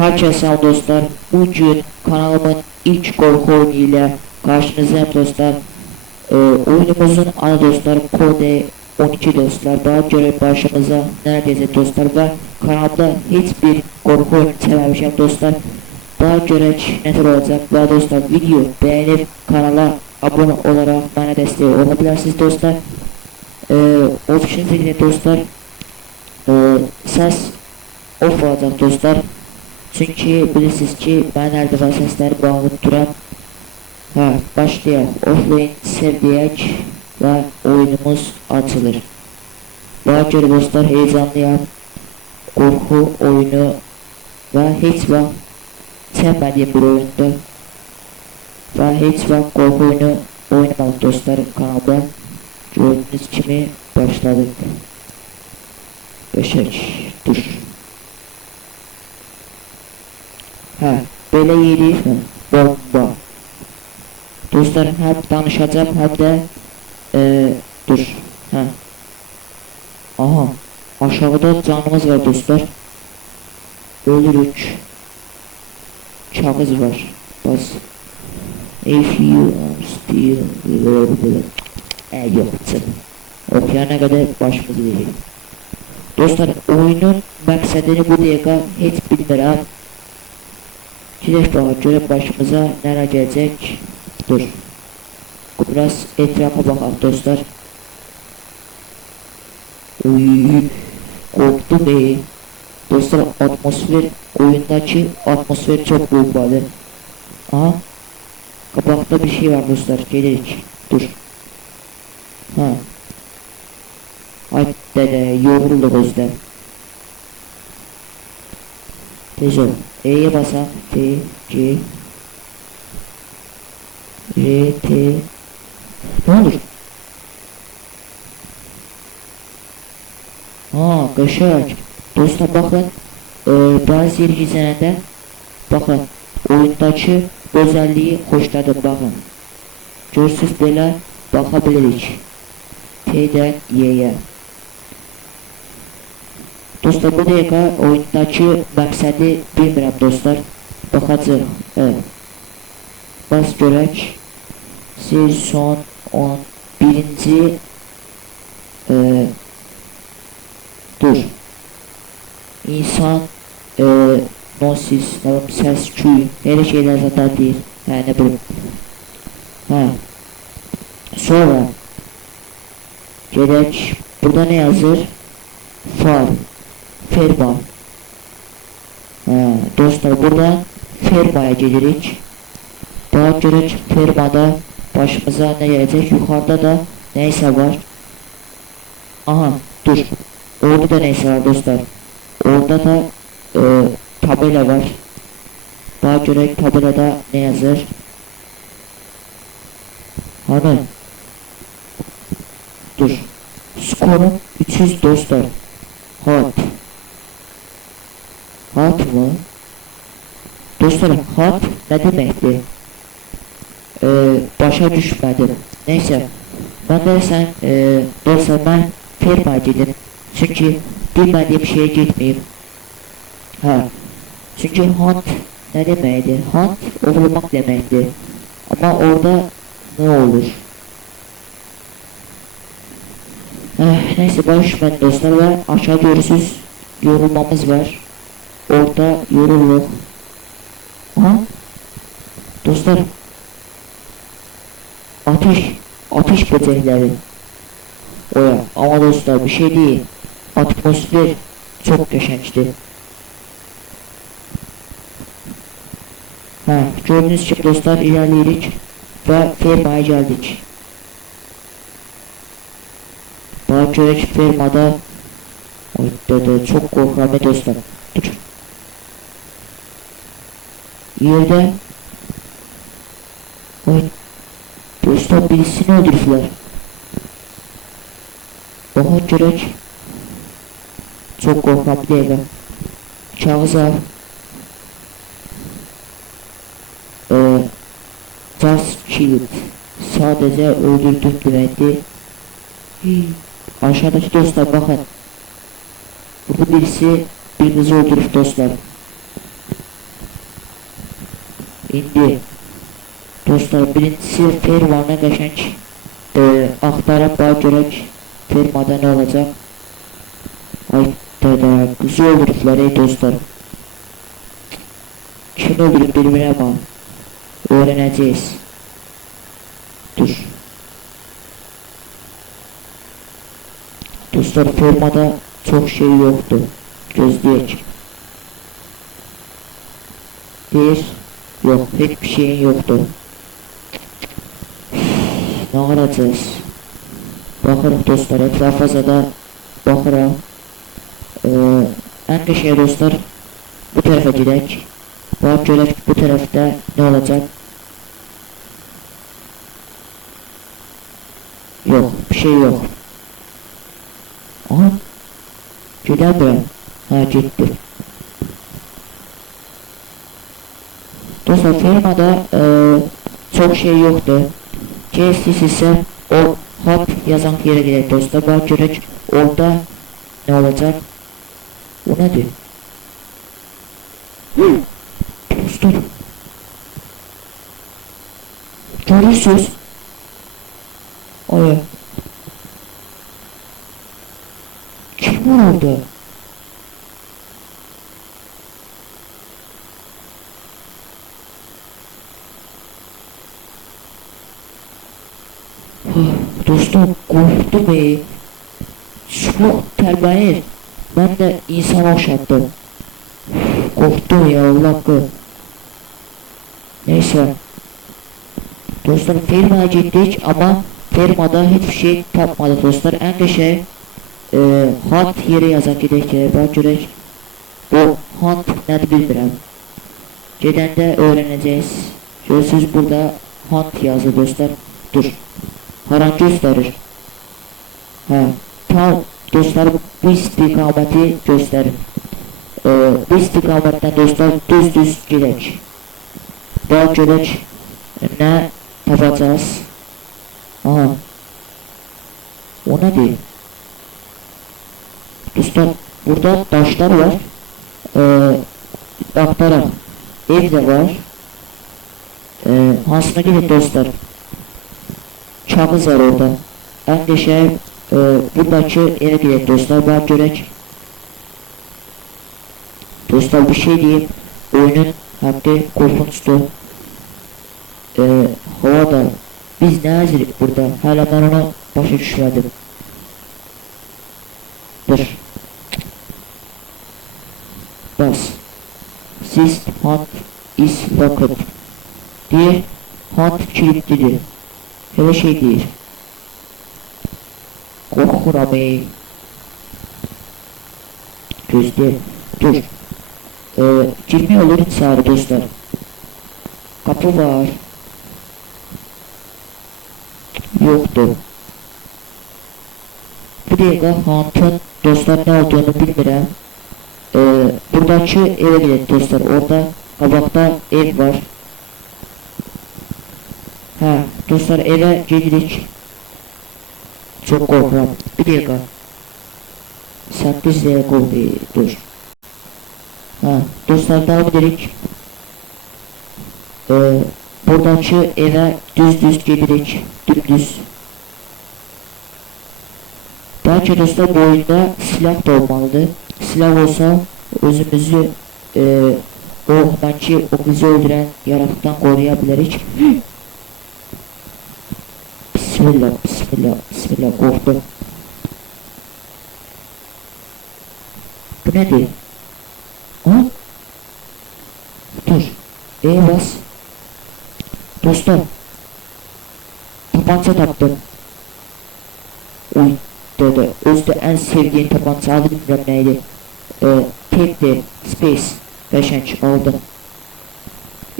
Herkese dostlar. Bugün kanalımın ilk korku oyunu ile karşınızdayım dostlar. Ee, oyunumuzun ana dostlar Kode 12 dostlar. Daha göre başımıza neredeyse dostlar ve kanalda hiçbir korku oyunu sevmemişim dostlar. Daha göre neler olacak ve dostlar video beğenip kanala abone olarak bana destek olabilirsiniz dostlar. Ee, option zilini dostlar. Ee, ses off olacak dostlar. Çünkü bilirsiniz ki ben her defa sesler bağlanıp duran Ha başlayalım. Offline sevdiyek ve oyunumuz açılır. Göre dostlar heyecanlayan korku oyunu ve hiç vakit sevmediğim bir oyundu. Ve hiç vakit korku oyunu oynamadık dostlar kanalda. Gördüğünüz gibi başladık. Beşer. Dur. Ha, böyle yeri bomba. Dostlarım hep danışacağım hem de e, dur. Ha. Aha. Aşağıda canımız var dostlar. Ölürük. Kağız var. Bas. If you are still available. E yok canım. Okuyana kadar başımız verir. Dostlar oyunun maksadını bu dakika hiç bilmirəm. Gidelim bakalım göre başımıza neler gelecek. Dur. Biraz etrafa bakalım dostlar. Uy, korktum be. Dostlar atmosfer oyundaki atmosfer çok bombalı. Aha. Kapakta bir şey var dostlar. Gelirik. Dur. Ha. Ay dede yorulduk özde. Tez ol. E-yə basaq. T, G, R, T. Ne olur? Ha, qəşək. Dostlar, baxın. E, bəzi yer gizlənəndə, baxın, oyundakı gözəlliyi xoşladım, baxın. Görsüz belə baxa bilirik. T-dən Y-yə. Dostlar bu dakika oyundaki məqsədi bilmirəm dostlar. Baxacaq. Evet. Bas görək. Sezon 11-ci e, Dur. İnsan e, nosis, ne bileyim ses, küy, böyle şeyler zaten değil. Yani ne bileyim. Ha. Sonra gerek burada ne yazır? Far. Ferma. Ha, dostlar burada fermaya gelirik. Daha gerek fermada başımıza ne gelecek? Yukarıda da neyse var. Aha dur. Orada da neyse var dostlar. Orada da e, tabela var. Daha gerek tabelada ne yazır? Hani? Dur. Skorum 300 dostlar. Hot. Mı? Dostlar hot ne demekti? Ee, başa düşmedim. Neyse. Ben de sen e, dostlar ben firma dedim. Çünkü bilmediğim şeye gitmeyeyim. Ha. Çünkü hunt ne demekti? Hunt ovlamak demekti. Ama orada ne olur? Eh, neyse ver dostlar ve aşağı görürsüz yorulmamız var. Orada yorulduk. Ha? Dostlar ateş ateş böcekleri Oya ama dostlar bir şey değil. Atmosfer çok geçençti. Ha, gördüğünüz gibi dostlar ilerledik ve firmaya geldik. Görek firmada Oyda da çok korkuyorum be dostlar. Dur. Yerde Oy Dostlar birisini öldürdüler. Daha görek çok korkuyorum değil mi? Kağız al. Ee, just. Sadece öldürdüm demekti. Aşağıdaki dostlar bakın. Burada birisi birinizi öldürüp dostlar. İndi dostlar birincisi firmanı qəşəng e, axtarıb bax görək firmada nə olacaq. Ay dədə, qızı öldürüblər ey dostlar. Kim öldürüb bilmirəm ama öğreneceğiz. Dur. Dostlar firmada çok şey yoktu. Gözleyek. Bir, yok hiçbir şeyin yoktu. Ne arayacağız? Bakırıq dostlar etrafa da bakırıq. Ee, en qəşəng dostlar bu tarafa gedək. Bak görək bu tarafta ne olacak? Yok bir şey yok. Aha. Gidemiyorum. Ha gitti. Dostlar firmada e, çok şey yoktu. Kestis ise o hap yazan yere gidelim dostlar. Bak görək orada ne olacak? O nedir? Dostlar. Görürsünüz. Ay. Kim var orada? Ah, Dostum korktum ey. Çok terbiyeli. Ben de insan okşattım. Korktum ya Allah. Neyse. Dostlar firmaya gittik ama firmada hiçbir şey tapmadık dostlar. En de şey e, hunt yeri yazan gidek ki ben görək o hunt nədir bilmirəm. Gedəndə öğreneceğiz. Görürsünüz burada hunt yazı dostlar. Dur. Haran gösterir. Ha, tam dostlar bu istikameti gösterir. Ee, bu istikametten dostlar düz düz gidək. Daha görək nə tapacağız. Aha. O nədir? Dostlar burada taşlar var. Ee, aktaraq. Ev de var. Ee, hansına gidin dostlar. Kağız var orada. En qəşəng e, buradakı evə gedək dostlar. Bax görək. Dostlar bir şey diyeyim. Oyunun hakkı korkunçtu. Ee, havada biz ne hazırlık burada? Hala ben ona başa düşmedim. Dur. Bas. Siz hunt is locked. Diye hunt kilitlidir. Hele şey değil. Korkuram ey. Gözde. Dur. Ee, girme olur çağrı dostlar. Kapı var. Yoktu. Bu dakika Hunt'ın dostlar ne olduğunu bilmirəm. Ee, buradaki eve gidelim dostlar. Orada kabakta ev var. Ha dostlar eve gedirik. Çok korkuram. Bir dakika. 8 dakika oldu. Dur. Ha dostlar devam edelim. Ee, buradaki eve düz düz gedirik. Dümdüz. Bence dostlar bu oyunda silah da olmalıdır. Silah olsa özümüzü e, o bence o bizi öldüren yaratıktan koruyabiliriz. bismillah, bismillah, bismillah korktum. Bu nedir? Ha? Dur. E bas. Dostum. Tabanca taptım. Uy dede. Özde en sevdiğin tabanca adı bilmem neydi. Ee, tekti. Space. Beşenç aldım.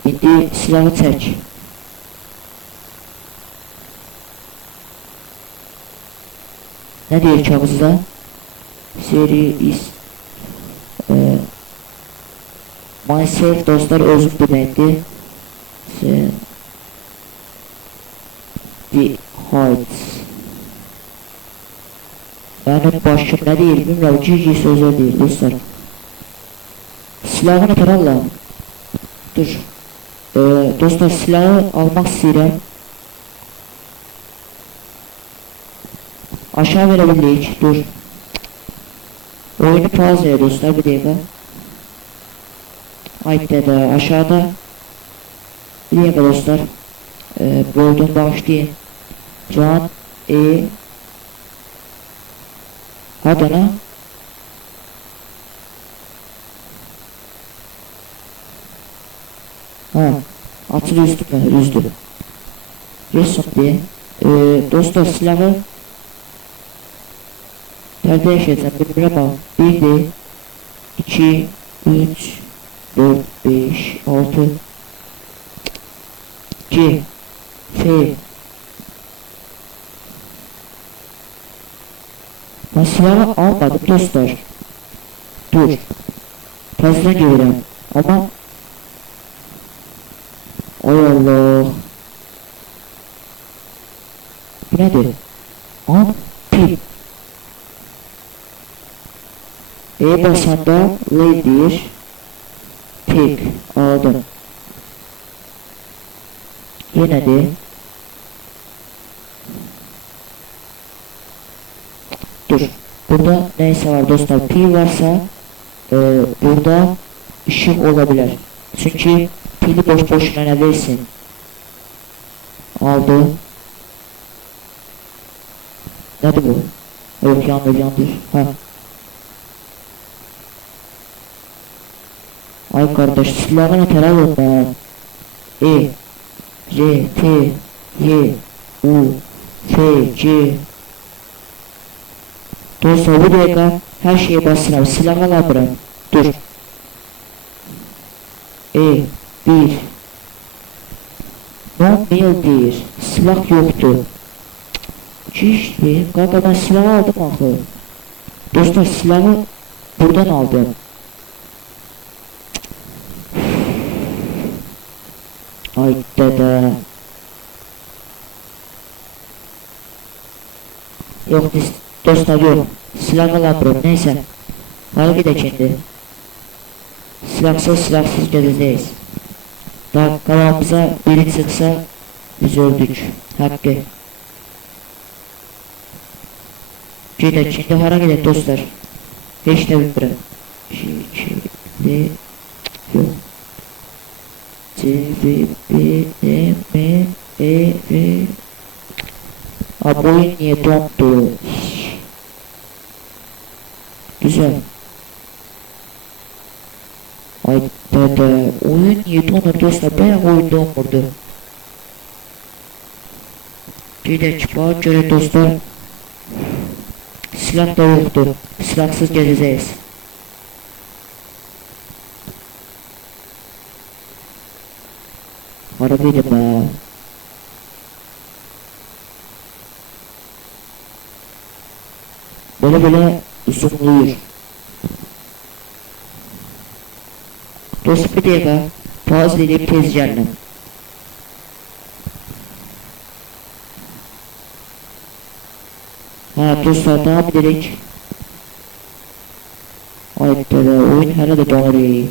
İndi silahı çek. Ne diyor kağızda? Seri is ee, myself dostlar özüm deməkdir. Sen the heights Benim başım ne değil bilmiyorum cici sözler değil dostlar Silahını atar Allah Dur Ee, dostlar silahı almak istedim. Aşağı verebildik. Dur. Oyunu pauzaya dostlar bir dakika. Ay dede aşağıda. Dakika dostlar. Ee, buldum başlayayım. Can E Hadi lan. Ha, atını üzdük mü? Üzdü. Resim diye. Ee, dostlar silahı Birbirine bak. 1 de 2 3 4 5 6 C F Ben silahı almadım dostlar. Dur. Fazla görüyorum. Ama Ay Allah. Bu nedir? Aa, E basanda Ladir Tek aldım. Yine de Dur. Burada neyse var dostlar. Pil varsa e, burada ışık olabilir. Çünkü pili boş boşuna ne versin. Aldı. Nedir bu? Yok yandır yandır. Ha. Ay kardeş silahını terör olma. E R T Y U F C Dostlar bu dakika her şeye basın abi silahı bırak. Dur. E bir Non mail değil. Silah yoktu. Çiş be. Kanka ben silah aldım akı. Dostlar silahı buradan aldım. Ay dede. Yok dostlar yok. Silah alamıyorum neyse. Hareket et şimdi. Silahsız silahsız gezeceğiz. Daha kanalımıza biri sıksa biz öldük. Hakkı. Şimdi şimdi hareket et dostlar. Hiç de bilmiyorum. Şimdi yok. C, B, B, E, M, E, R Abi oyun niye dondu? Güzel. Ay dede oyun niye dostlar bayağı oyun donmadı. Bir de çıkmağa göre dostlar Silah da yoktu. Silahsız gezeceğiz. Harbiydi be. Böyle böyle dakika. Pause edip tez canım. Ha dostlar devam edelim. Ay dede oyun herhalde doğru.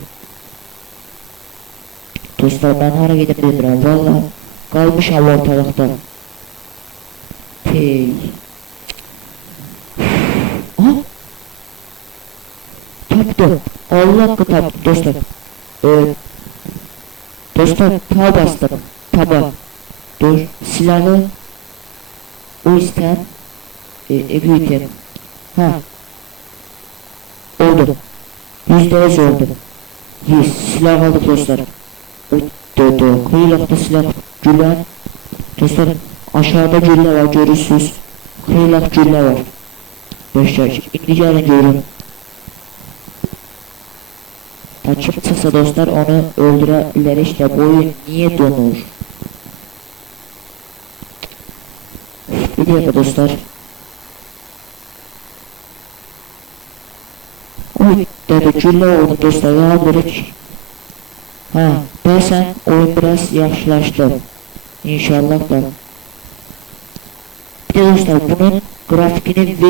Dostlar ben hareket edebilirim valla kalmış ama ortalıkta. Hey. Ah. Taptı. Allah kitap dostlar. Ee, dostlar tab bastım. Taba. Dur silahı. O ister. E, e büyütelim. Ha. Oldu. Yüzde yüz oldu. Yes, silah aldık dostlar. Dodo, kıyılakta silah gülen. Dostlar aşağıda gülle var görürsünüz. Kıyılak gülle var. Dostlar şimdi gelin görün. Açık çıksa dostlar onu öldürebilir işte bu oyun niye donur? Bir dakika dostlar. Oy dedi gülle oldu dostlar ya böyle Ha, dersen oyun biraz yaxşılaşdı. İnşallah da. Bir dostlar bunun grafikini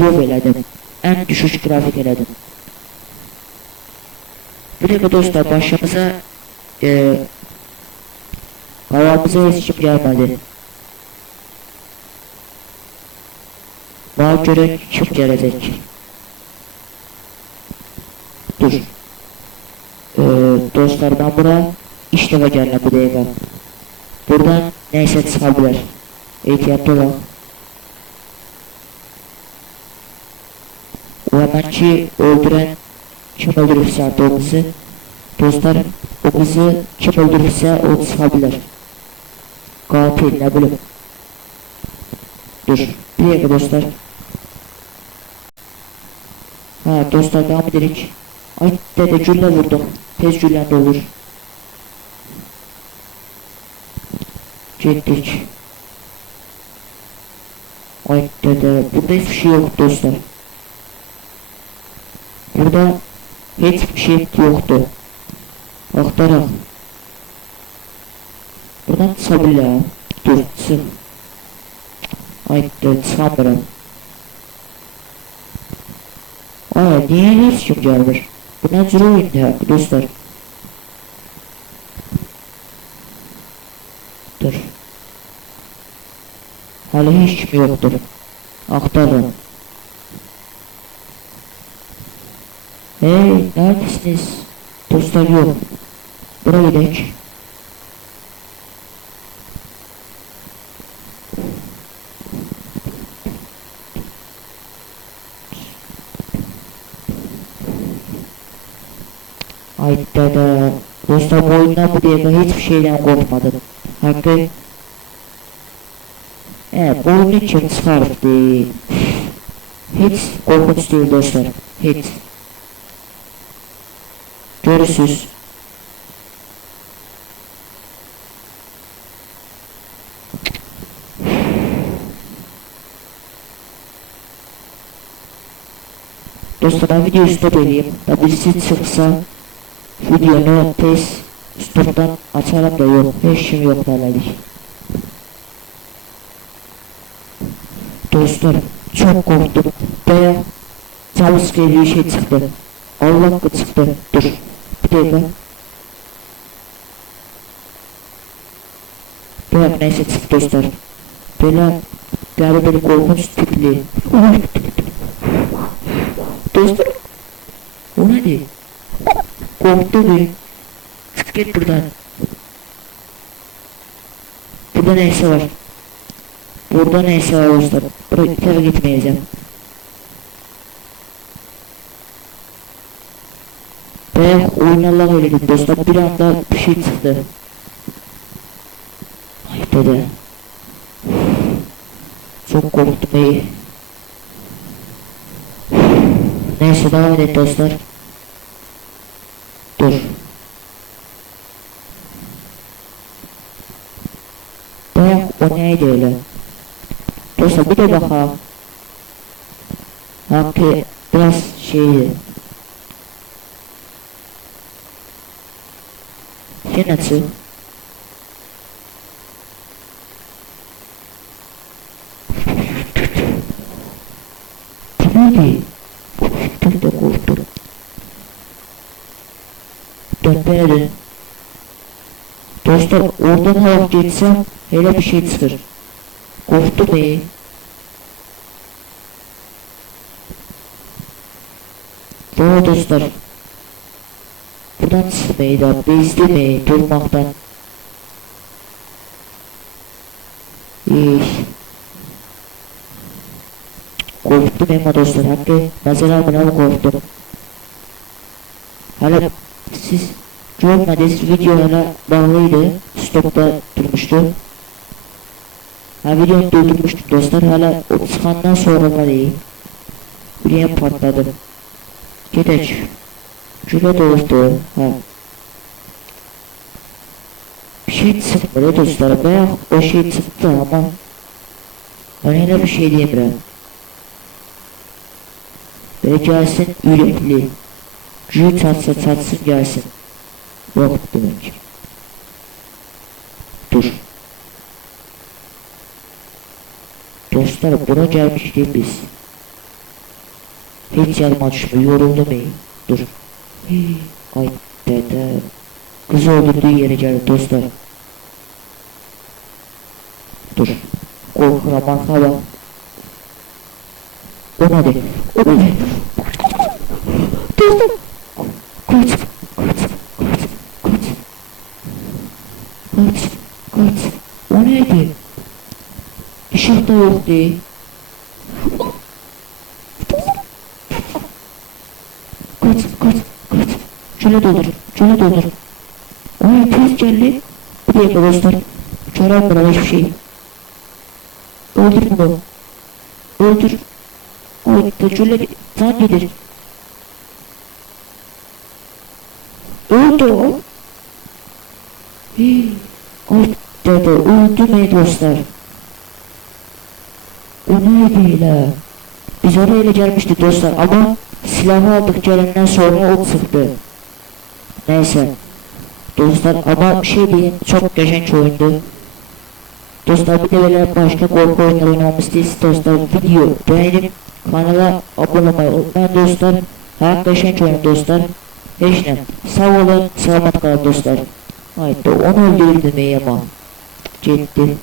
low elədim. En düşük grafik elədim. Bir dakika dostlar başımıza e, Kavamıza hiç kim gelmedi. Bana göre kim gelecek? Dur. Ee, dostlar ben buraya işleme geldim bu dakika. Buradan neyse çıkabilir. İhtiyatlı olun. O hemenki öldüren kim öldürürse artık o kızı dostlar o kızı kim öldürürse o çıkabilir. Katil ne bileyim. Dur. Bir dakika dostlar. Ha dostlar devam edelim. Ay dede gülle vurdum. Tez güllen de olur. Gittik. Ay dede burada hiçbir şey yok dostlar. Burada hiçbir şey yoktu. Aktarak. Buradan çıkabilir. Dur çık. Ay dede çıkamıyorum. Aa niye hiç kim gelmiş? Bu ne tür oyun ya dostlar? Dur. Hala hiç kim yoktur. Aktarın. Hey neredesiniz? Dostlar yok. Buraya. Ay dede. Dostlar bu oyundan bu dakika hiçbir şeyden korkmadım. Hakkı. Evet bu oyunu kim çıkarttı? Hiç korkunç değil dostlar. Hiç. Görüşürüz. Dostlar ben videoyu stop edeyim. Da birisi çıksa videonu tez stoptan açarım da yok. Hiç şeyim yok herhalde. Dostlar çok korktum. Baya tavus bir şey çıktı. Allah hakkı çıktı. Dur. Bir dakika. Bırak neyse çıktı dostlar. Böyle yani böyle korkunç tipli. Dostlar. O neydi? Korktu bir. Çık git buradan. Burada neyse var. Burada neyse var dostlar. Buraya tabi gitmeyeceğim. Ve oyun Allah öyle dedi dostlar. Bir anda bir şey çıktı. Ay dede. Çok korktum iyi. Neyse devam edelim dostlar. Dur. Bak o neydi öyle? Dostlar bir de bakalım. Hakkı biraz şeydi. Şey nasıl? Neydi? Korktum da korktum. Dönmeye Dostlar oradan hava geçsem hele bir şey çıkır. Korktum iyi. Doğru dostlar. Buradan çıkmayı da bezlemeyi durmaktan. İyi. Korktum ama dostlar. Hakkı mesela buna korktum. Hala siz görmediniz video hala bağlıydı. Stopta durmuştu. Ha videoyu durdurmuştum dostlar. Hala o çıkandan sonra var iyi. Videom patladı. Gideç. Güle doldu. Ha. Bir şey çıkmadı dostlar. Bayağı o şey çıktı ama ben yine bir şey diyemiyorum. Ve gelsin yürekli. Gücü çatsa çatsın gelsin. Yok demek. Dur. Dostlar buna gelmiştik biz. Hiç yanıma düşmüyor, yoruldum iyi. Dur. Hii, Ay dede. Kız öldürdüğü yere geldi dostlar. korkuram marhaba. O nedir? O nedir? Dostum. Kaç, kaç, kaç, kaç. Kaç, kaç. O neydi? Işık da yoktu. Kaç, kaç, kaç. Şöyle doldur, şöyle doldur. Ay tez geldi. Bir dakika dostlar. Çorap bana hiçbir şey. Öldür bunu. Öldür. Oy tecrüle can gelir. Öldü o. Dede öldü mü dostlar? O neydi la? Biz oraya ile dostlar ama silahı aldık gelenden sonra ok sıktı. Neyse. Dostlar ama şey diyeyim çok geçenç oyundu. Dostlar bir de böyle başka korku oyunları oynamamı dostlar video beğenip kanala abone olmayı unutmayın dostlar. Hayat geçenç oyun dostlar. Hiç ne. Sağ olun, selamet kalın dostlar. Haydi onu öldürdüm iyi ama. Ciddi.